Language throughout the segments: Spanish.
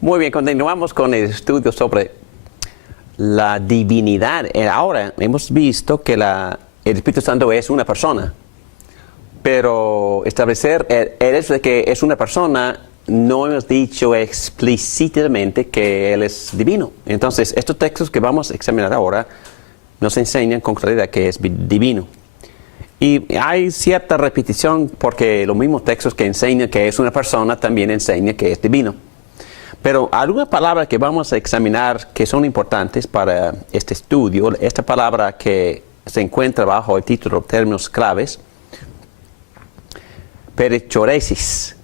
Muy bien, continuamos con el estudio sobre la divinidad. Ahora hemos visto que el Espíritu Santo es una persona, pero establecer el hecho de que es una persona, no hemos dicho explícitamente que Él es divino. Entonces, estos textos que vamos a examinar ahora nos enseñan con claridad que es divino. Y hay cierta repetición porque los mismos textos que enseñan que es una persona también enseñan que es divino. Pero algunas palabras que vamos a examinar que son importantes para este estudio, esta palabra que se encuentra bajo el título Términos Claves, perichoresis.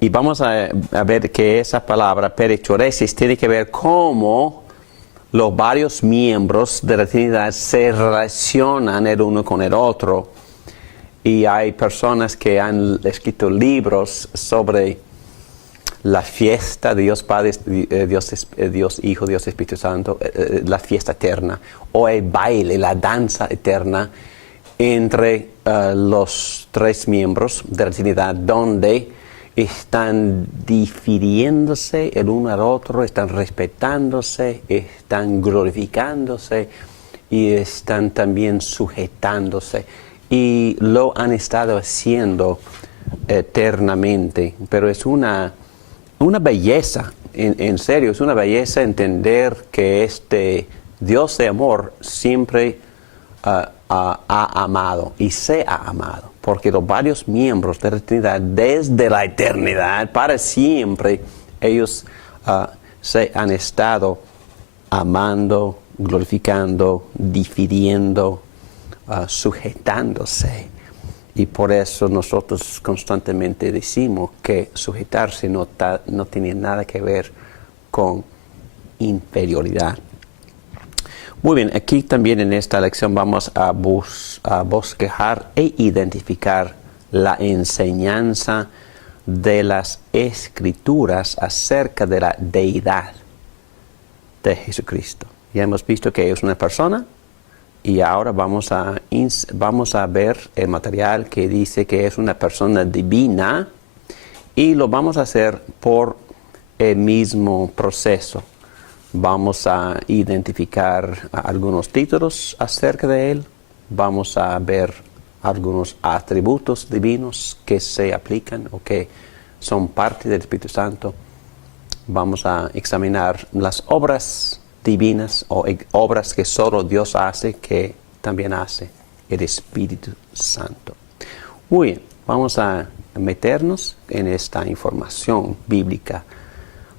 Y vamos a ver que esa palabra perichoresis tiene que ver cómo los varios miembros de la Trinidad se relacionan el uno con el otro. Y hay personas que han escrito libros sobre la fiesta de Dios Padre, Dios Hijo, Dios Espíritu Santo, la fiesta eterna, o el baile, la danza eterna entre los tres miembros de la Trinidad, donde están difiriéndose el uno al otro, están respetándose, están glorificándose y están también sujetándose. Y lo han estado haciendo eternamente, pero es una belleza, en serio, es una belleza entender que este Dios de amor siempre ha amado y se ha amado, porque los varios miembros de la Trinidad, desde la eternidad, para siempre, ellos se han estado amando, glorificando, difiriendo, sujetándose. Y por eso nosotros constantemente decimos que sujetarse no tiene nada que ver con inferioridad. Muy bien, aquí también en esta lección vamos a bosquejar e identificar la enseñanza de las Escrituras acerca de la deidad de Jesucristo. Ya hemos visto que es una persona. Y ahora vamos a ver el material que dice que es una persona divina y lo vamos a hacer por el mismo proceso. Vamos a identificar algunos títulos acerca de él. Vamos a ver algunos atributos divinos que se aplican o que son parte del Espíritu Santo. Vamos a examinar las obras divinas o obras que solo Dios hace, que también hace el Espíritu Santo. Muy bien, vamos a meternos en esta información bíblica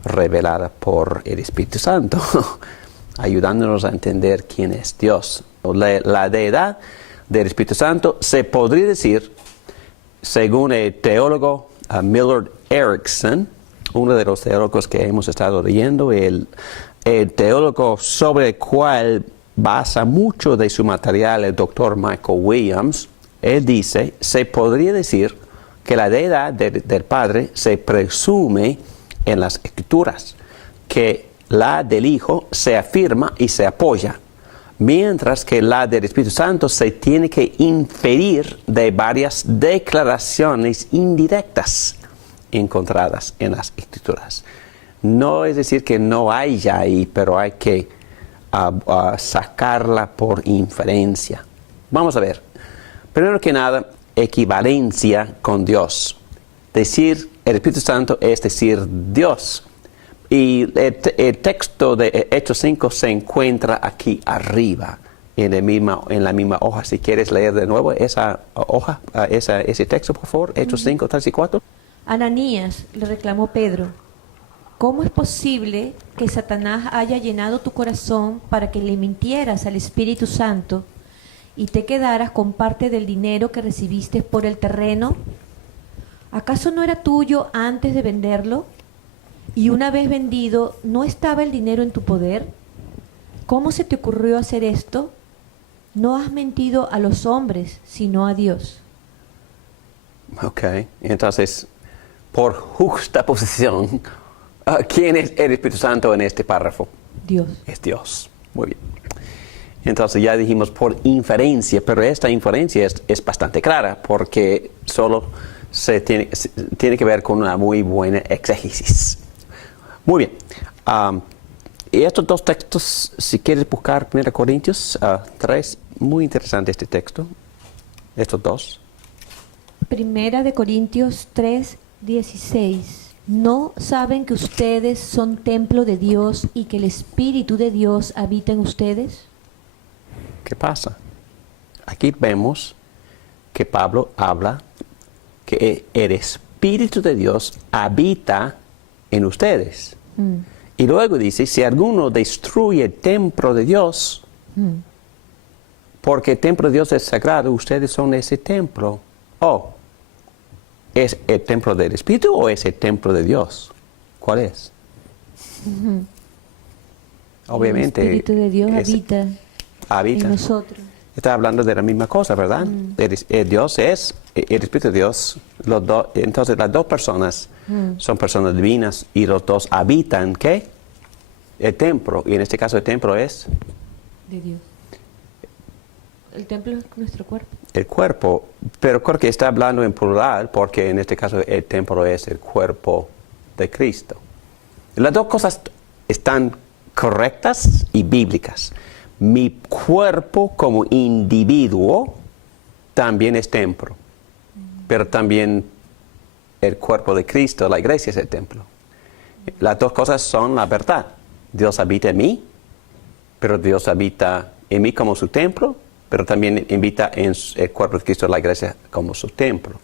revelada por el Espíritu Santo, ayudándonos a entender quién es Dios. La deidad del Espíritu Santo se podría decir, según el teólogo Millard Erickson, uno de los teólogos que hemos estado leyendo, el teólogo sobre el cual basa mucho de su material el Dr. Michael Williams, él dice, se podría decir que la deidad del Padre se presume en las Escrituras, que la del Hijo se afirma y se apoya, mientras que la del Espíritu Santo se tiene que inferir de varias declaraciones indirectas encontradas en las Escrituras. No es decir que no haya ahí, pero hay que sacarla por inferencia. Vamos a ver. Primero que nada, equivalencia con Dios. Decir el Espíritu Santo es decir Dios. Y el texto de Hechos 5 se encuentra aquí arriba, en la misma hoja. Si quieres leer de nuevo esa hoja, ese texto, por favor, Hechos 5, 3 y 4. Ananías, le reclamó Pedro, ¿cómo es posible que Satanás haya llenado tu corazón para que le mintieras al Espíritu Santo y te quedaras con parte del dinero que recibiste por el terreno? ¿Acaso no era tuyo antes de venderlo? Y una vez vendido, ¿no estaba el dinero en tu poder? ¿Cómo se te ocurrió hacer esto? No has mentido a los hombres, sino a Dios. Ok, entonces por justa posición, ¿quién es el Espíritu Santo en este párrafo? Dios. Es Dios. Muy bien. Entonces ya dijimos por inferencia, pero esta inferencia es bastante clara porque solo tiene que ver con una muy buena exégesis. Muy bien. Y estos dos textos, si quieres buscar 1 Corintios 3, muy interesante este texto. Estos dos. Primera de Corintios 3, 16. ¿No saben que ustedes son templo de Dios y que el Espíritu de Dios habita en ustedes? ¿Qué pasa? Aquí vemos que Pablo habla que el Espíritu de Dios habita en ustedes. Y luego dice, si alguno destruye el templo de Dios, porque el templo de Dios es sagrado, ustedes son ese templo. ¿Es el templo del Espíritu o es el templo de Dios? ¿Cuál es? Obviamente. El Espíritu de Dios habita en nosotros. Está hablando de la misma cosa, ¿verdad? Dios es el Espíritu de Dios. Entonces las dos personas son personas divinas y los dos habitan, ¿qué? El templo. Y en este caso el templo es de Dios. El templo es nuestro cuerpo. El cuerpo, pero creo que está hablando en plural porque en este caso el templo es el cuerpo de Cristo. Las dos cosas están correctas y bíblicas. Mi cuerpo como individuo también es templo, pero también el cuerpo de Cristo, la iglesia, es el templo. Las dos cosas son la verdad. Dios habita en mí, pero Dios habita en mí como su templo, pero también invita en el cuerpo de Cristo, la iglesia, como su templo.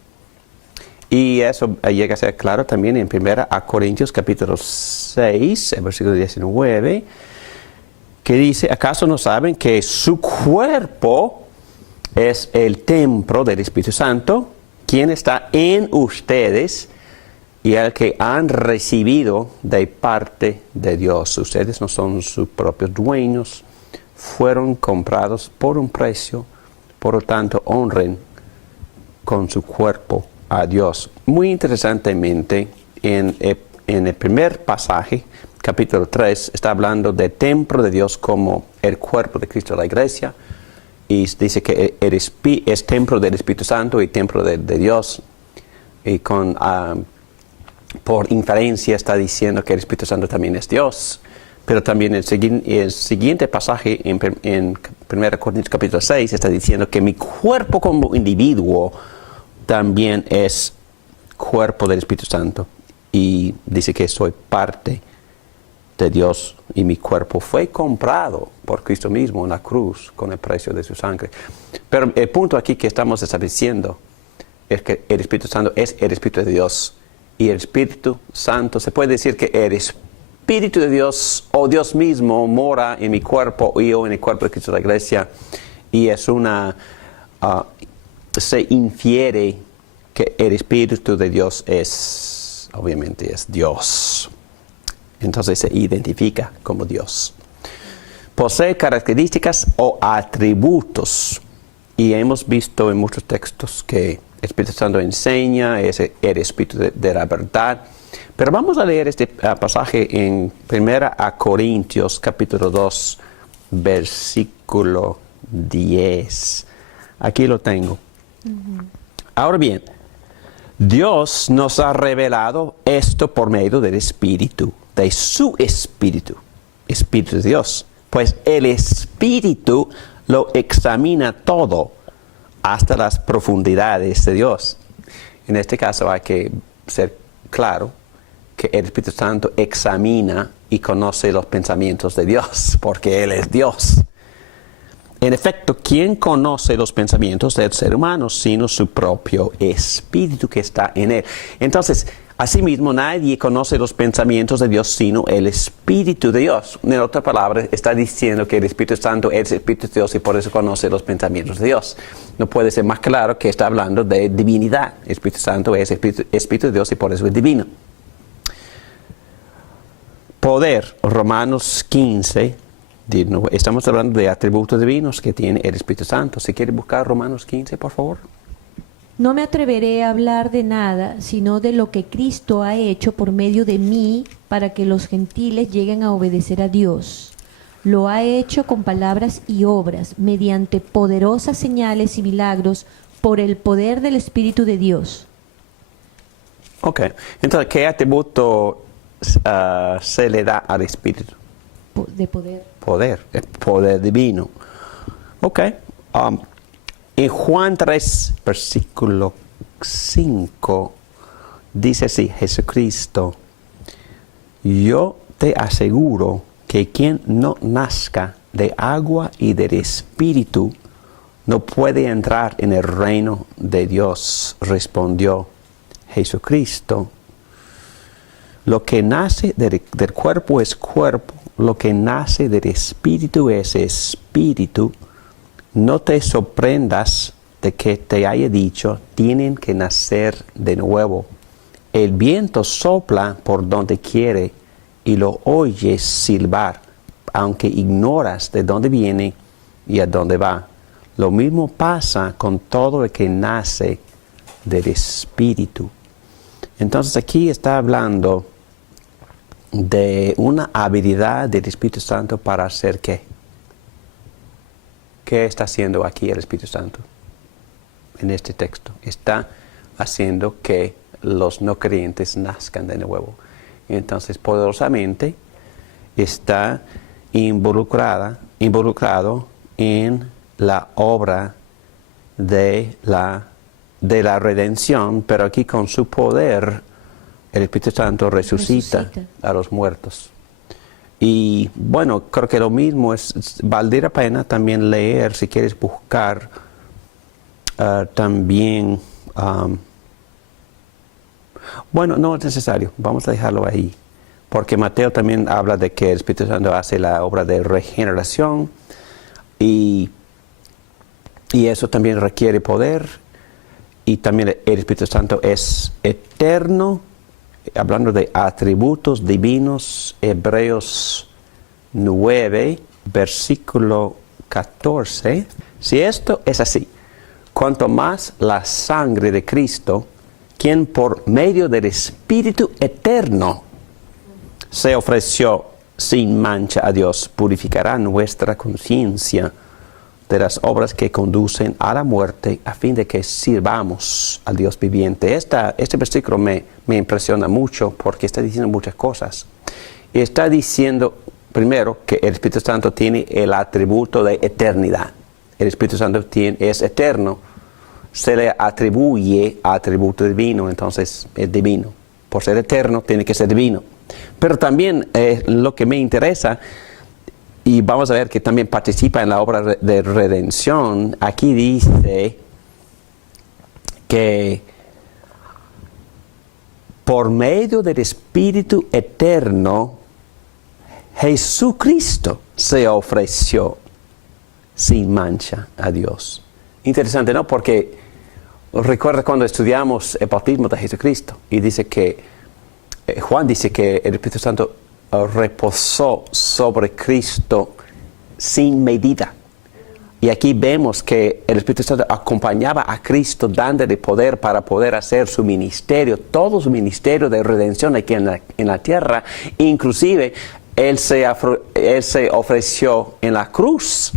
Y eso llega a ser claro también en 1 Corintios capítulo 6, el versículo 19, que dice, ¿acaso no saben que su cuerpo es el templo del Espíritu Santo, quien está en ustedes y el que han recibido de parte de Dios? Ustedes no son sus propios dueños, fueron comprados por un precio, por lo tanto honren con su cuerpo a Dios. Muy interesantemente, en el primer pasaje, capítulo 3, está hablando del templo de Dios como el cuerpo de Cristo, la iglesia, y dice que es templo del Espíritu Santo y templo de Dios, y por inferencia está diciendo que el Espíritu Santo también es Dios. Pero también el siguiente pasaje en 1 Corintios capítulo 6 está diciendo que mi cuerpo como individuo también es cuerpo del Espíritu Santo. Y dice que soy parte de Dios y mi cuerpo fue comprado por Cristo mismo en la cruz con el precio de su sangre. Pero el punto aquí que estamos estableciendo es que el Espíritu Santo es el Espíritu de Dios. Y el Espíritu Santo, se puede decir que el Espíritu de Dios o Dios mismo mora en mi cuerpo y yo en el cuerpo de Cristo de la iglesia, y es se infiere que el Espíritu de Dios obviamente es Dios. Entonces se identifica como Dios. Posee características o atributos, y hemos visto en muchos textos que el Espíritu Santo enseña, es el Espíritu de la verdad. Pero vamos a leer este pasaje en 1 Corintios capítulo 2, versículo 10. Aquí lo tengo. Ahora bien, Dios nos ha revelado esto por medio del Espíritu, de su Espíritu, Espíritu de Dios. Pues el Espíritu lo examina todo, hasta las profundidades de Dios. En este caso hay que ser claro que el Espíritu Santo examina y conoce los pensamientos de Dios, porque Él es Dios. En efecto, ¿quién conoce los pensamientos del ser humano sino su propio Espíritu que está en él? Entonces, asimismo, nadie conoce los pensamientos de Dios sino el Espíritu de Dios. En otras palabras, está diciendo que el Espíritu Santo es el Espíritu de Dios y por eso conoce los pensamientos de Dios. No puede ser más claro que está hablando de divinidad. El Espíritu Santo es el Espíritu de Dios y por eso es divino. Poder, Romanos 15, estamos hablando de atributos divinos que tiene el Espíritu Santo. Si quiere buscar Romanos 15, por favor. No me atreveré a hablar de nada, sino de lo que Cristo ha hecho por medio de mí para que los gentiles lleguen a obedecer a Dios. Lo ha hecho con palabras y obras, mediante poderosas señales y milagros, por el poder del Espíritu de Dios. Ok, entonces, ¿qué atributo se le da al Espíritu? De poder. Poder, el poder divino. Ok, en Juan 3, versículo 5, dice así, Jesucristo, yo te aseguro que quien no nazca de agua y del Espíritu no puede entrar en el reino de Dios, respondió Jesucristo. Lo que nace del cuerpo es cuerpo, lo que nace del Espíritu es espíritu. No te sorprendas de que te haya dicho, tienen que nacer de nuevo. El viento sopla por donde quiere y lo oyes silbar, aunque ignoras de dónde viene y a dónde va. Lo mismo pasa con todo el que nace del Espíritu. Entonces aquí está hablando de una habilidad del Espíritu Santo para hacer ¿qué? ¿Qué está haciendo aquí el Espíritu Santo en este texto? Está haciendo que los no creyentes nazcan de nuevo. Entonces, poderosamente está involucrado en la obra de la redención, pero aquí con su poder el Espíritu Santo resucita a los muertos. Y bueno, creo que lo mismo valdría la pena también leer, si quieres buscar también, bueno, no es necesario, vamos a dejarlo ahí, porque Mateo también habla de que el Espíritu Santo hace la obra de regeneración y eso también requiere poder, y también el Espíritu Santo es eterno. Hablando de atributos divinos, Hebreos 9, versículo 14. Si esto es así, cuanto más la sangre de Cristo, quien por medio del Espíritu eterno se ofreció sin mancha a Dios, purificará nuestra conciencia de las obras que conducen a la muerte, a fin de que sirvamos al Dios viviente. Este versículo me impresiona mucho porque está diciendo muchas cosas. Y está diciendo, primero, que el Espíritu Santo tiene el atributo de eternidad. El Espíritu Santo es eterno, se le atribuye atributo divino, entonces es divino. Por ser eterno, tiene que ser divino. Pero también lo que me interesa, y vamos a ver que también participa en la obra de redención, aquí dice que por medio del Espíritu eterno, Jesucristo se ofreció sin mancha a Dios. Interesante, ¿no? Porque recuerda cuando estudiamos el bautismo de Jesucristo y dice que, Juan dice que el Espíritu Santo reposó sobre Cristo sin medida. Y aquí vemos que el Espíritu Santo acompañaba a Cristo dándole poder para poder hacer su ministerio, todo su ministerio de redención aquí en la tierra. Inclusive, Él se ofreció en la cruz,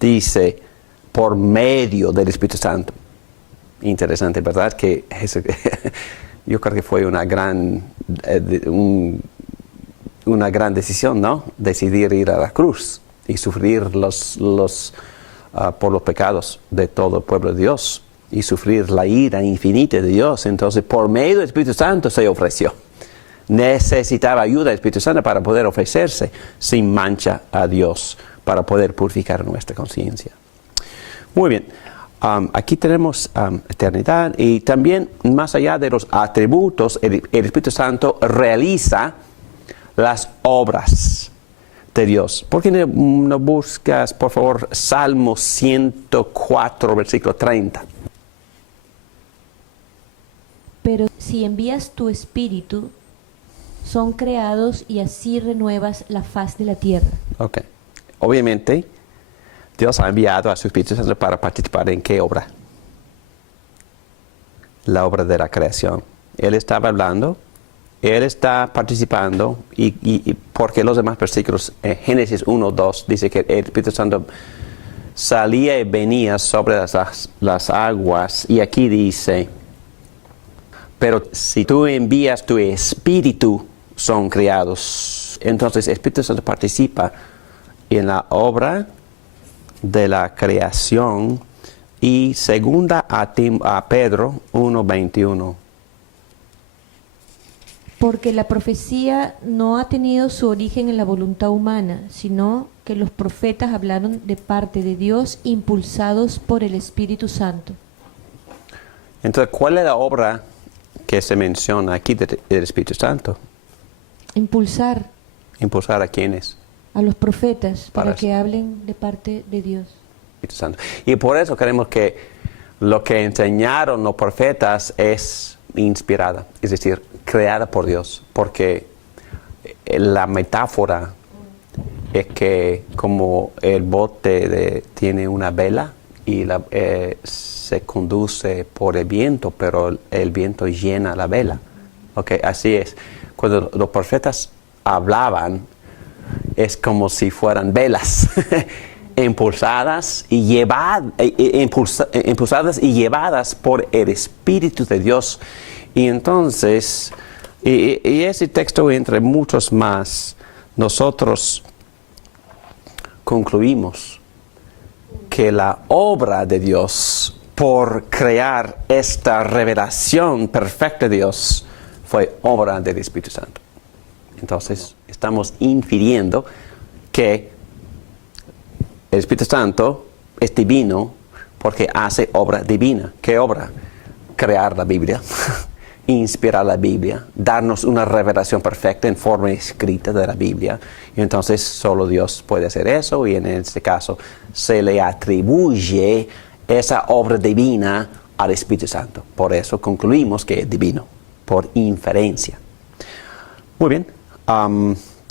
dice, por medio del Espíritu Santo. Interesante, ¿verdad? Que yo creo que fue una gran decisión, ¿no? Decidir ir a la cruz y sufrir por los pecados de todo el pueblo de Dios y sufrir la ira infinita de Dios. Entonces, por medio del Espíritu Santo se ofreció. Necesitaba ayuda del Espíritu Santo para poder ofrecerse sin mancha a Dios, para poder purificar nuestra conciencia. Muy bien. Aquí tenemos eternidad, y también más allá de los atributos, el Espíritu Santo realiza las obras de Dios. ¿Por qué no buscas, por favor, Salmo 104, versículo 30? Pero si envías tu Espíritu, son creados y así renuevas la faz de la tierra. Ok. Obviamente, Dios ha enviado a su Espíritu Santo para participar en qué obra. la obra de la creación. Él estaba hablando, Él está participando, y porque los demás versículos, Génesis 1, 2, dice que el Espíritu Santo salía y venía sobre las aguas, y aquí dice, pero si tú envías tu espíritu, son creados. Entonces el Espíritu Santo participa en la obra de la creación. Y segunda a Pedro 1:21. Porque la profecía no ha tenido su origen en la voluntad humana, sino que los profetas hablaron de parte de Dios, impulsados por el Espíritu Santo. Entonces, ¿cuál es la obra que se menciona aquí del Espíritu Santo? Impulsar ¿Impulsar a quiénes? a los profetas para Para que hablen de parte de Dios. Espíritu Santo. Y por eso queremos que lo que enseñaron los profetas es inspirada, es decir, creada por Dios, porque la metáfora es que como el bote tiene una vela y se conduce por el viento, pero el viento llena la vela. Okay, así es. Cuando los profetas hablaban, es como si fueran velas impulsadas y llevadas por el Espíritu de Dios. Y entonces, y ese texto, entre muchos más, nosotros concluimos que la obra de Dios por crear esta revelación perfecta de Dios fue obra del Espíritu Santo. Entonces, estamos infiriendo que el Espíritu Santo es divino porque hace obra divina. ¿Qué obra? Crear la Biblia, inspirar la Biblia, darnos una revelación perfecta en forma escrita de la Biblia. Y entonces solo Dios puede hacer eso, y en este caso se le atribuye esa obra divina al Espíritu Santo. Por eso concluimos que es divino, por inferencia. Muy bien.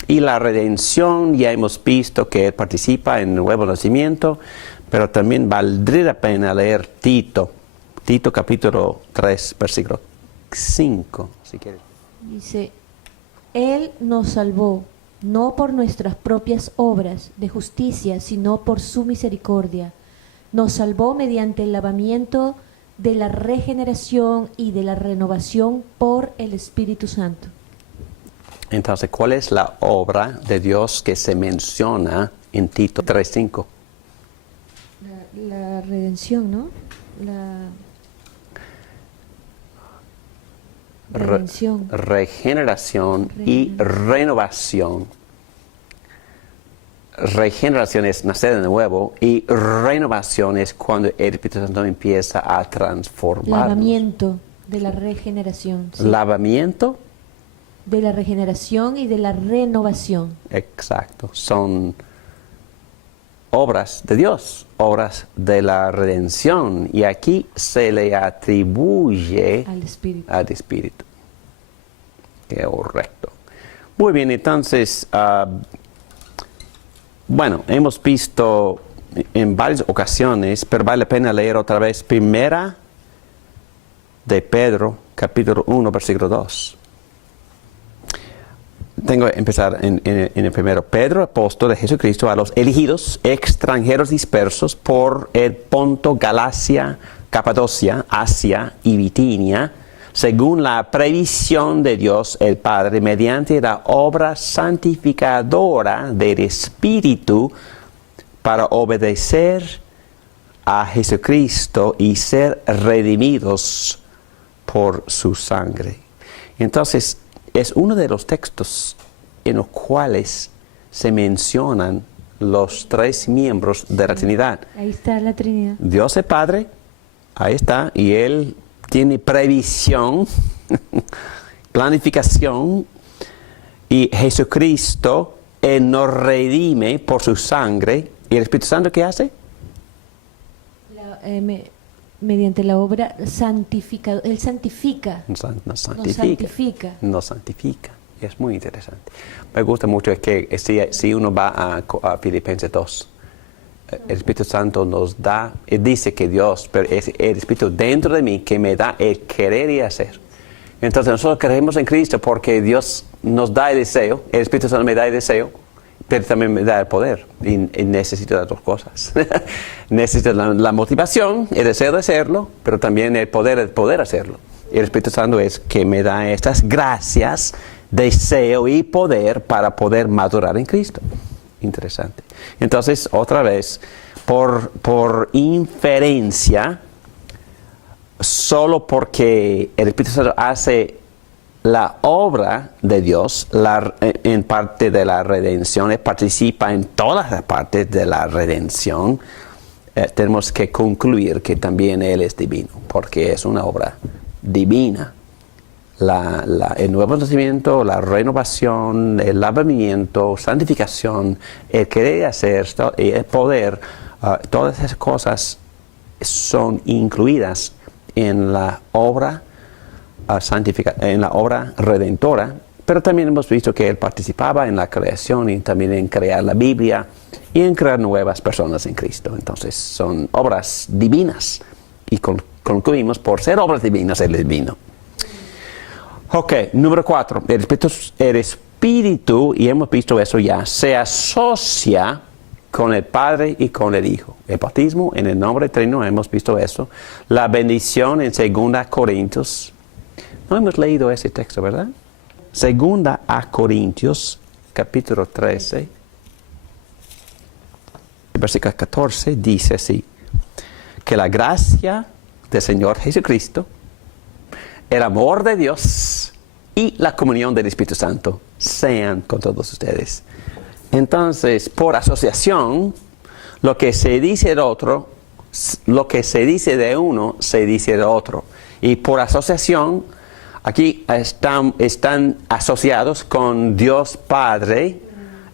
Y la redención, ya hemos visto que Él participa en el nuevo nacimiento, pero también valdría la pena leer Tito capítulo 3, versículo 5, si quieres. Dice, Él nos salvó, no por nuestras propias obras de justicia, sino por su misericordia. Nos salvó mediante el lavamiento de la regeneración y de la renovación por el Espíritu Santo. Entonces, ¿cuál es la obra de Dios que se menciona en Tito 3:5? La redención, ¿no? La redención. Regeneración y renovación. Regeneración es nacer de nuevo, y renovación es cuando el Espíritu Santo empieza a transformar. Lavamiento de la regeneración. ¿Sí? Lavamiento. De la regeneración y de la renovación. Exacto. Son obras de Dios, obras de la redención, y aquí se le atribuye Al Espíritu. al Espíritu. Correcto. Muy bien, entonces, bueno, hemos visto en varias ocasiones, pero vale la pena leer otra vez Primera de Pedro, capítulo 1, versículo 2. Tengo que empezar en el primero. Pedro, apóstol de Jesucristo, a los elegidos, extranjeros dispersos por el Ponto, Galacia, Capadocia, Asia y Bitinia, según la previsión de Dios el Padre, mediante la obra santificadora del Espíritu, para obedecer a Jesucristo y ser redimidos por su sangre. Entonces, es uno de los textos en los cuales se mencionan los tres miembros de la Trinidad. Ahí está la Trinidad. Dios el Padre, ahí está, y Él tiene previsión, planificación, y Jesucristo, Él nos redime por su sangre. ¿Y el Espíritu Santo qué hace? Mediante la obra santificadora. Él santifica. Nos santifica. Nos santifica. Es muy interesante. Me gusta mucho es que si uno va a Filipenses 2, el Espíritu Santo nos da, dice que Dios, pero es el Espíritu dentro de mí que me da el querer y hacer. Entonces nosotros creemos en Cristo porque Dios nos da el deseo, el Espíritu Santo me da el deseo, pero también me da el poder y necesito las dos cosas. Necesito la motivación, el deseo de hacerlo, pero también el poder hacerlo. Y el Espíritu Santo es que me da estas gracias, deseo y poder para poder madurar en Cristo. Interesante. Entonces, otra vez, por inferencia, solo porque el Espíritu Santo hace la obra de Dios en parte de la redención, Él participa en todas las partes de la redención, tenemos que concluir que también Él es divino, porque es una obra divina. El nuevo nacimiento, la renovación, el lavamiento, santificación, el querer hacer, el poder, todas esas cosas son incluidas en la obra en la obra redentora, pero también hemos visto que Él participaba en la creación y también en crear la Biblia y en crear nuevas personas en Cristo. Entonces son obras divinas y concluimos por ser obras divinas Él es divino. Ok, número 4, el Espíritu, y hemos visto eso ya, se asocia con el Padre y con el Hijo. El bautismo en el nombre trino, hemos visto eso. La bendición en 2 Corintios. No hemos leído ese texto, ¿verdad? 2 Corintios, capítulo 13, versículo 14, dice así: que la gracia del Señor Jesucristo, el amor de Dios y la comunión del Espíritu Santo sean con todos ustedes. Entonces, por asociación, lo que se dice del otro, lo que se dice de uno, se dice del otro. Y por asociación, aquí están asociados con Dios Padre,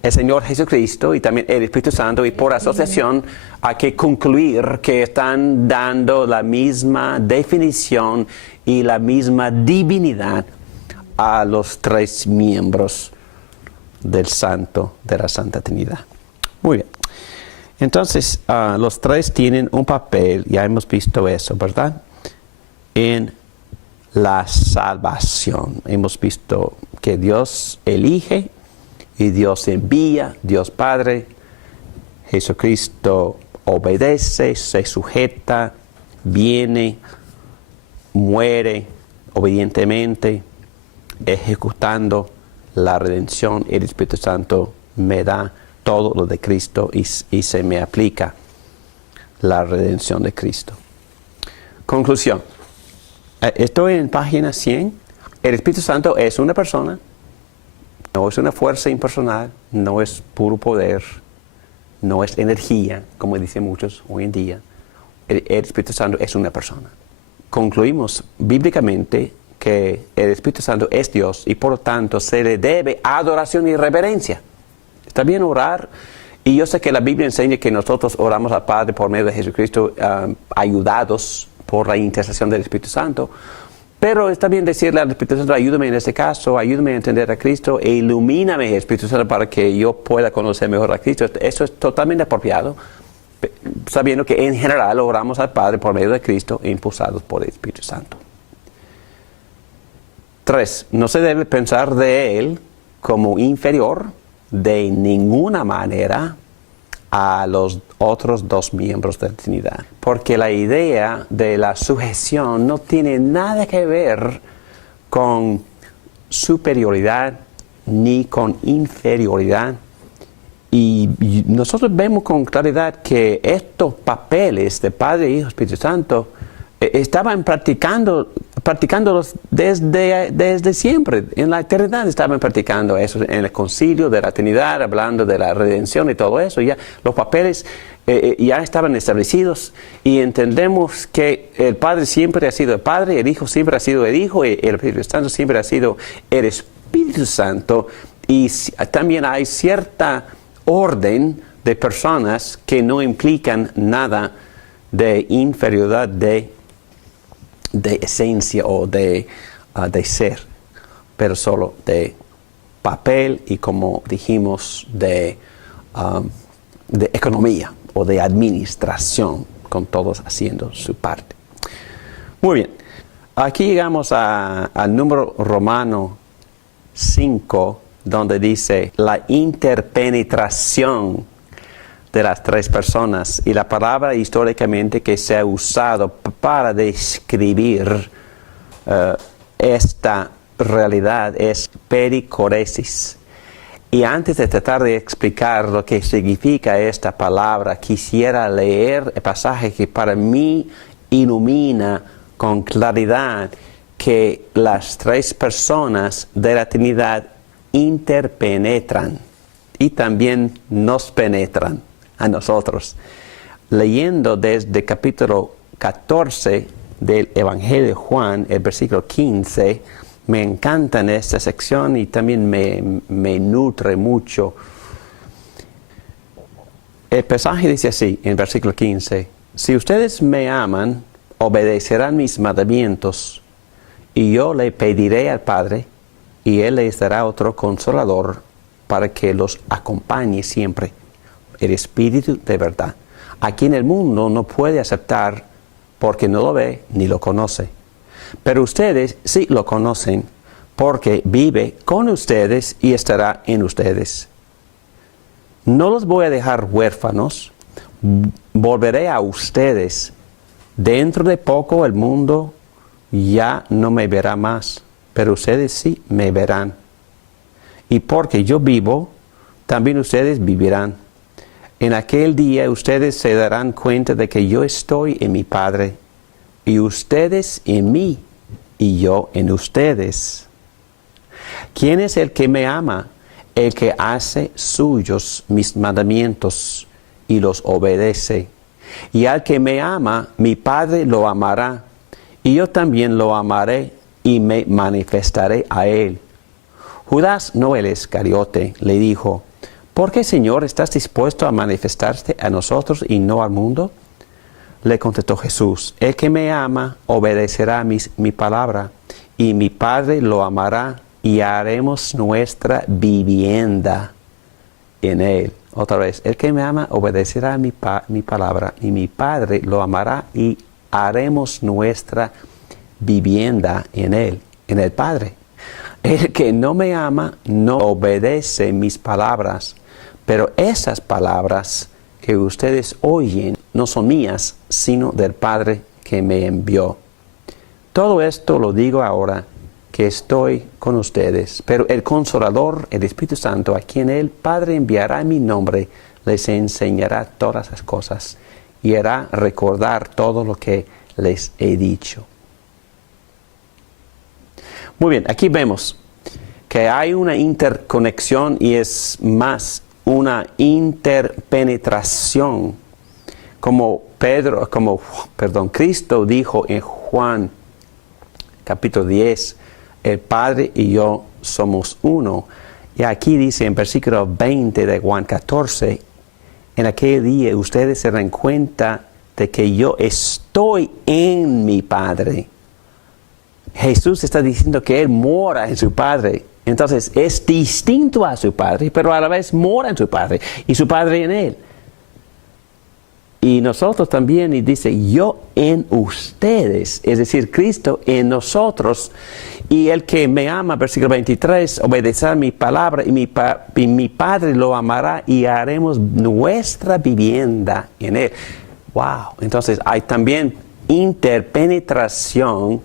el Señor Jesucristo y también el Espíritu Santo. Y por asociación hay que concluir que están dando la misma definición y la misma divinidad a los 3 miembros de la Santa Trinidad. Muy bien. Entonces, los 3 tienen un papel, ya hemos visto eso, ¿verdad? En la salvación. Hemos visto que Dios elige y Dios envía, Dios Padre, Jesucristo obedece, se sujeta, viene, muere obedientemente, ejecutando la redención. El Espíritu Santo me da todo lo de Cristo y se me aplica la redención de Cristo. Conclusión. Estoy en página 100. El Espíritu Santo es una persona, no es una fuerza impersonal, no es puro poder, no es energía, como dicen muchos hoy en día. El Espíritu Santo es una persona. Concluimos bíblicamente que el Espíritu Santo es Dios y por lo tanto se le debe adoración y reverencia. Está bien orar, y yo sé que la Biblia enseña que nosotros oramos al Padre por medio de Jesucristo, ayudados por la intercesión del Espíritu Santo, pero está bien decirle al Espíritu Santo: ayúdame en este caso, ayúdame a entender a Cristo e ilumíname, Espíritu Santo, para que yo pueda conocer mejor a Cristo. Eso es totalmente apropiado, sabiendo que en general oramos al Padre por medio de Cristo, impulsados por el Espíritu Santo. 3. No se debe pensar de Él como inferior de ninguna manera a los otros 2 miembros de la Trinidad, porque la idea de la sujeción no tiene nada que ver con superioridad ni con inferioridad. Y nosotros vemos con claridad que estos papeles de Padre, Hijo, Espíritu Santo estaban practicándolos desde siempre. En la eternidad estaban practicando eso, en el concilio de la Trinidad, hablando de la redención y todo eso. Ya los papeles ya estaban establecidos, y entendemos que el Padre siempre ha sido el Padre, el Hijo siempre ha sido el Hijo, y el Espíritu Santo siempre ha sido el Espíritu Santo. Y también hay cierta orden de personas que no implican nada de inferioridad de esencia o de ser, pero solo de papel y, como dijimos, de economía. o de administración, con todos haciendo su parte. Muy bien, aquí llegamos al número romano 5, donde dice la interpenetración de las tres personas, y la palabra históricamente que se ha usado para describir esta realidad es pericoresis. Y antes de tratar de explicar lo que significa esta palabra, quisiera leer el pasaje que para mí ilumina con claridad que las tres personas de la Trinidad interpenetran y también nos penetran a nosotros. Leyendo desde capítulo 14 del Evangelio de Juan, el versículo 15, me encanta en esta sección y también me nutre mucho. El pasaje dice así, en el versículo 15, si ustedes me aman, obedecerán mis mandamientos, y yo le pediré al Padre, y Él les dará otro consolador para que los acompañe siempre, el Espíritu de verdad, a quien el mundo no puede aceptar porque no lo ve ni lo conoce. Pero ustedes sí lo conocen, porque vive con ustedes y estará en ustedes. No los voy a dejar huérfanos, volveré a ustedes. Dentro de poco el mundo ya no me verá más, pero ustedes sí me verán. Y porque yo vivo, también ustedes vivirán. En aquel día ustedes se darán cuenta de que yo estoy en mi Padre, y ustedes en mí, y yo en ustedes. ¿Quién es el que me ama? El que hace suyos mis mandamientos y los obedece. Y al que me ama, mi Padre lo amará, y yo también lo amaré y me manifestaré a él. Judas, no el Iscariote, le dijo, ¿por qué, Señor, estás dispuesto a manifestarte a nosotros y no al mundo? Le contestó Jesús, el que me ama obedecerá mi palabra, y mi Padre lo amará, y haremos nuestra vivienda en él. Otra vez, el que me ama obedecerá mi palabra, y mi Padre lo amará, y haremos nuestra vivienda en él, en el Padre. El que no me ama no obedece mis palabras, pero esas palabras que ustedes oyen no son mías, sino del Padre que me envió. Todo esto lo digo ahora que estoy con ustedes, pero el Consolador, el Espíritu Santo, a quien el Padre enviará en mi nombre, les enseñará todas las cosas y hará recordar todo lo que les he dicho. Muy bien, aquí vemos que hay una interconexión y es más una interpenetración, como Cristo dijo en Juan capítulo 10, el Padre y yo somos uno. Y aquí dice en versículo 20 de Juan 14, en aquel día ustedes se dan cuenta de que yo estoy en mi Padre. Jesús está diciendo que Él mora en su Padre. Entonces es distinto a su Padre, pero a la vez mora en su Padre y su Padre en Él. Y nosotros también, y dice, yo en ustedes, es decir, Cristo en nosotros. Y el que me ama, versículo 23, obedecerá mi palabra, y mi Padre lo amará, y haremos nuestra vivienda en Él. Wow, entonces hay también interpenetración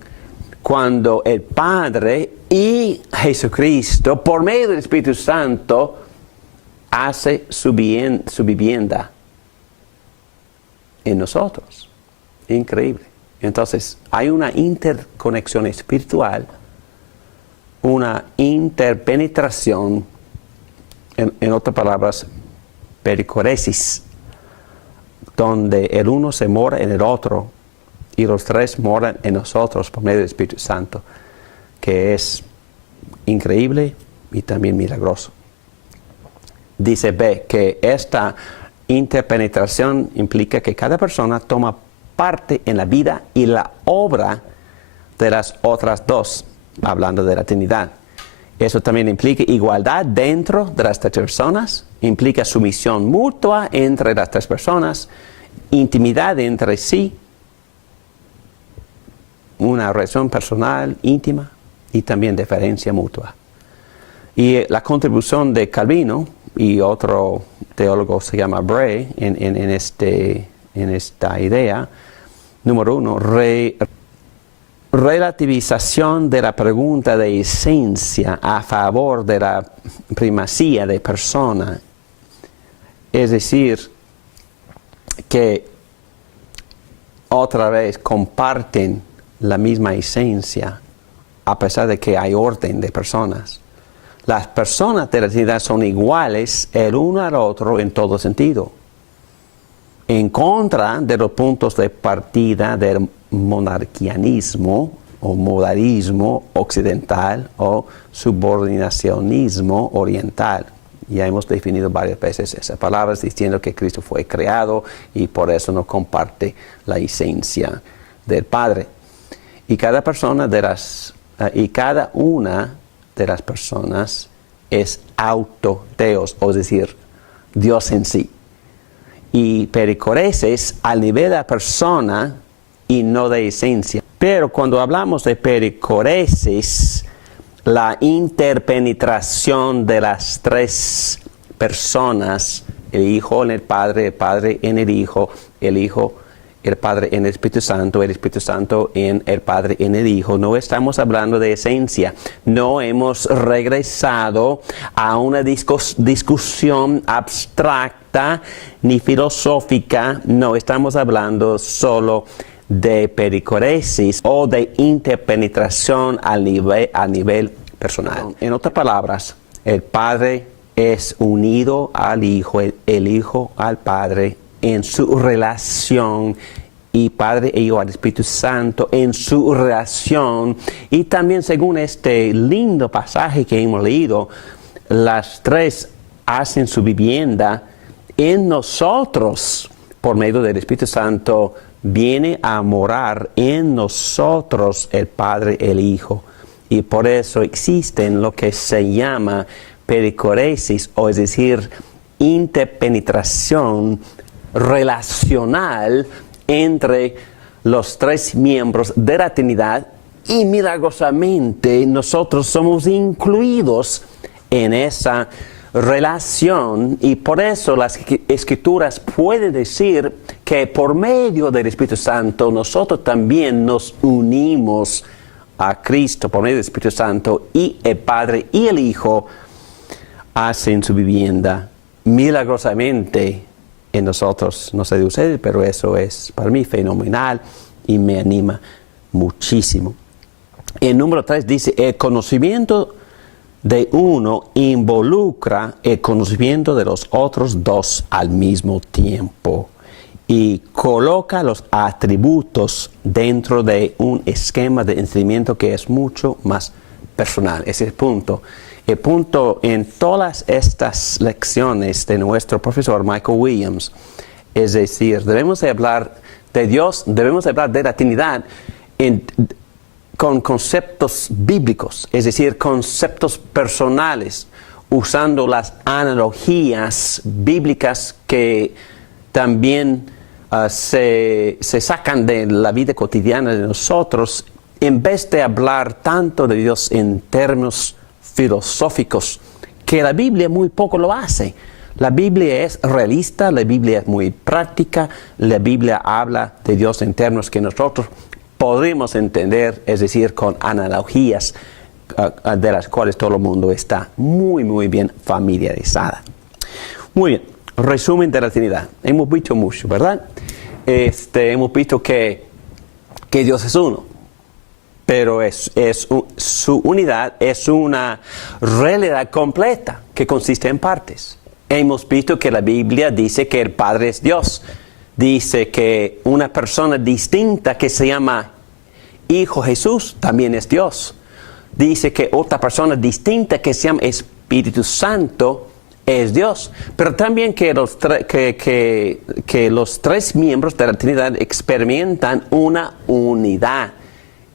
cuando el Padre y Jesucristo, por medio del Espíritu Santo, hace su vivienda en nosotros. Increíble. Entonces, hay una interconexión espiritual, una interpenetración, en otras palabras, pericoresis, donde el uno se mora en el otro y los tres moran en nosotros por medio del Espíritu Santo, que es increíble y también milagroso. Dice B, que esta interpenetración implica que cada persona toma parte en la vida y la obra de las otras dos, hablando de la Trinidad. Eso también implica igualdad dentro de las tres personas, implica sumisión mutua entre las tres personas, intimidad entre sí, una relación personal íntima y también deferencia mutua. Y la contribución de Calvino y otro teólogo se llama Bray en esta idea, número 1, relativización de la pregunta de esencia a favor de la primacía de persona. Es decir, que otra vez comparten la misma esencia a pesar de que hay orden de personas. Las personas de la Trinidad son iguales el uno al otro en todo sentido. En contra de los puntos de partida del monarquianismo o modalismo occidental o subordinacionismo oriental. Ya hemos definido varias veces esas palabras diciendo que Cristo fue creado y por eso no comparte la esencia del Padre. Y cada una de las personas es autoteos, es decir, Dios en sí. Y pericoresis al nivel de la persona y no de esencia. Pero cuando hablamos de pericoresis, la interpenetración de las tres personas, el Hijo en el Padre en el Hijo, el Padre en el Espíritu Santo en el Padre en el Hijo. No estamos hablando de esencia. No hemos regresado a una discusión abstracta ni filosófica. No, estamos hablando solo de pericoresis o de interpenetración a nivel personal. En otras palabras, el Padre es unido al Hijo, el Hijo al Padre en su relación, y Padre e Hijo al Espíritu Santo en su relación. Y también según este lindo pasaje que hemos leído, las tres hacen su vivienda en nosotros por medio del Espíritu Santo. Viene a morar en nosotros el Padre, el Hijo. Y por eso existen lo que se llama pericoresis, o es decir, interpenetración relacional entre los tres miembros de la Trinidad, y milagrosamente nosotros somos incluidos en esa relación, y por eso las Escrituras pueden decir que por medio del Espíritu Santo nosotros también nos unimos a Cristo por medio del Espíritu Santo, y el Padre y el Hijo hacen su vivienda milagrosamente en nosotros. No sé de ustedes, pero eso es para mí fenomenal y me anima muchísimo. El número 3 dice: el conocimiento de uno involucra el conocimiento de los otros dos al mismo tiempo y coloca los atributos dentro de un esquema de entendimiento que es mucho más personal. Ese es el punto. El punto en todas estas lecciones de nuestro profesor Michael Williams, es decir, debemos de hablar de Dios, debemos de hablar de la Trinidad con conceptos bíblicos, es decir, conceptos personales, usando las analogías bíblicas que también se sacan de la vida cotidiana de nosotros, en vez de hablar tanto de Dios en términos filosóficos, que la Biblia muy poco lo hace. La Biblia es realista, la Biblia es muy práctica, la Biblia habla de Dios en términos que nosotros podemos entender, es decir, con analogías de las cuales todo el mundo está muy bien familiarizada. Muy bien, resumen de la Trinidad. Hemos visto mucho, ¿verdad? Hemos visto que Dios es uno, pero su unidad es una realidad completa que consiste en partes. Hemos visto que la Biblia dice que el Padre es Dios. Dice que una persona distinta que se llama Hijo Jesús también es Dios. Dice que otra persona distinta que se llama Espíritu Santo es Dios. Pero también que los tres miembros de la Trinidad experimentan una unidad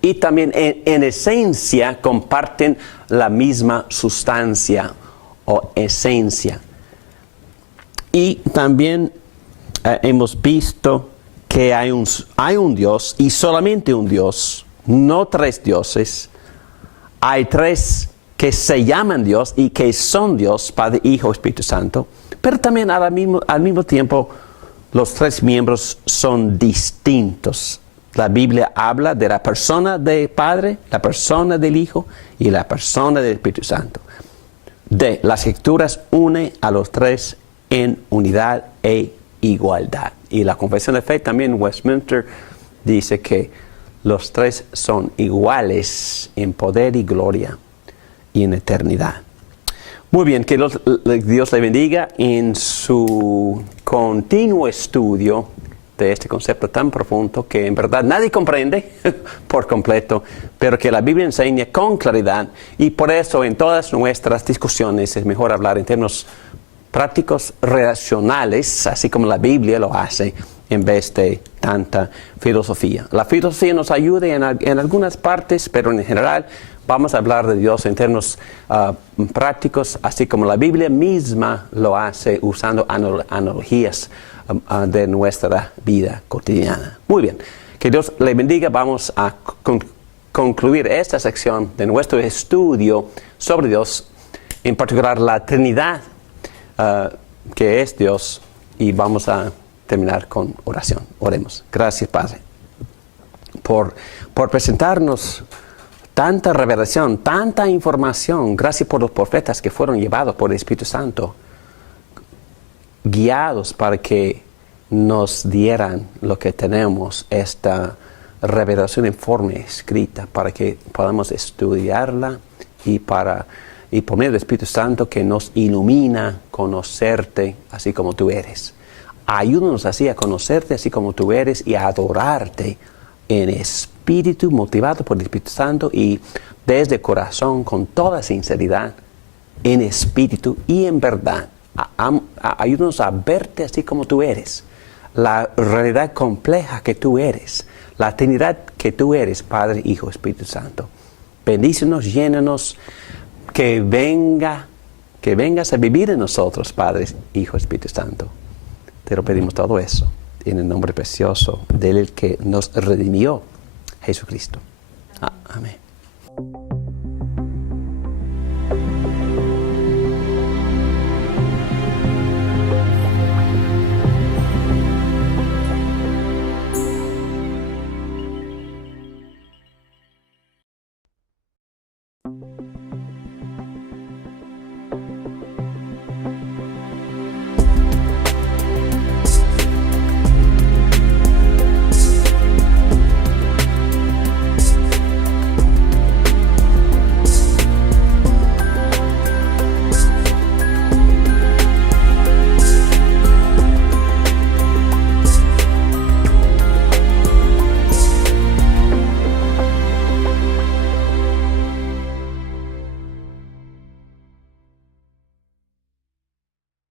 y también en esencia comparten la misma sustancia o esencia. Y también hemos visto que hay un Dios y solamente un Dios, no tres dioses. Hay tres que se llaman Dios y que son Dios, Padre, Hijo, Espíritu Santo, pero también al mismo tiempo los tres miembros son distintos. La Biblia habla de la persona del Padre, la persona del Hijo y la persona del Espíritu Santo. Las Escrituras une a los tres en unidad e igualdad. Y la Confesión de Fe también en Westminster dice que los tres son iguales en poder y gloria y en eternidad. Muy bien, que Dios le bendiga en su continuo estudio de este concepto tan profundo que en verdad nadie comprende por completo, pero que la Biblia enseña con claridad, y por eso en todas nuestras discusiones es mejor hablar en términos prácticos relacionales, así como la Biblia lo hace, en vez de tanta filosofía. La filosofía nos ayuda en algunas partes, pero en general vamos a hablar de Dios en términos prácticos, así como la Biblia misma lo hace usando analogías de nuestra vida cotidiana. Muy bien, que Dios le bendiga. Vamos a concluir esta sección de nuestro estudio sobre Dios, en particular la Trinidad, que es Dios, y vamos a terminar con oración. Oremos. Gracias, Padre, por presentarnos tanta revelación, tanta información. Gracias por los profetas que fueron llevados por el Espíritu Santo, guiados para que nos dieran lo que tenemos, esta revelación en forma escrita, para que podamos estudiarla y por medio del Espíritu Santo que nos ilumina conocerte así como tú eres. Ayúdanos así a conocerte así como tú eres y a adorarte en espíritu, motivado por el Espíritu Santo y desde corazón, con toda sinceridad, en espíritu y en verdad. Ayúdanos a verte así como tú eres, la realidad compleja que tú eres, la Trinidad que tú eres, Padre, Hijo, Espíritu Santo. Bendícenos, llénanos, que vengas a vivir en nosotros, Padre, Hijo, Espíritu Santo. Te lo pedimos todo eso en el nombre precioso del que nos redimió, Jesucristo. Amén.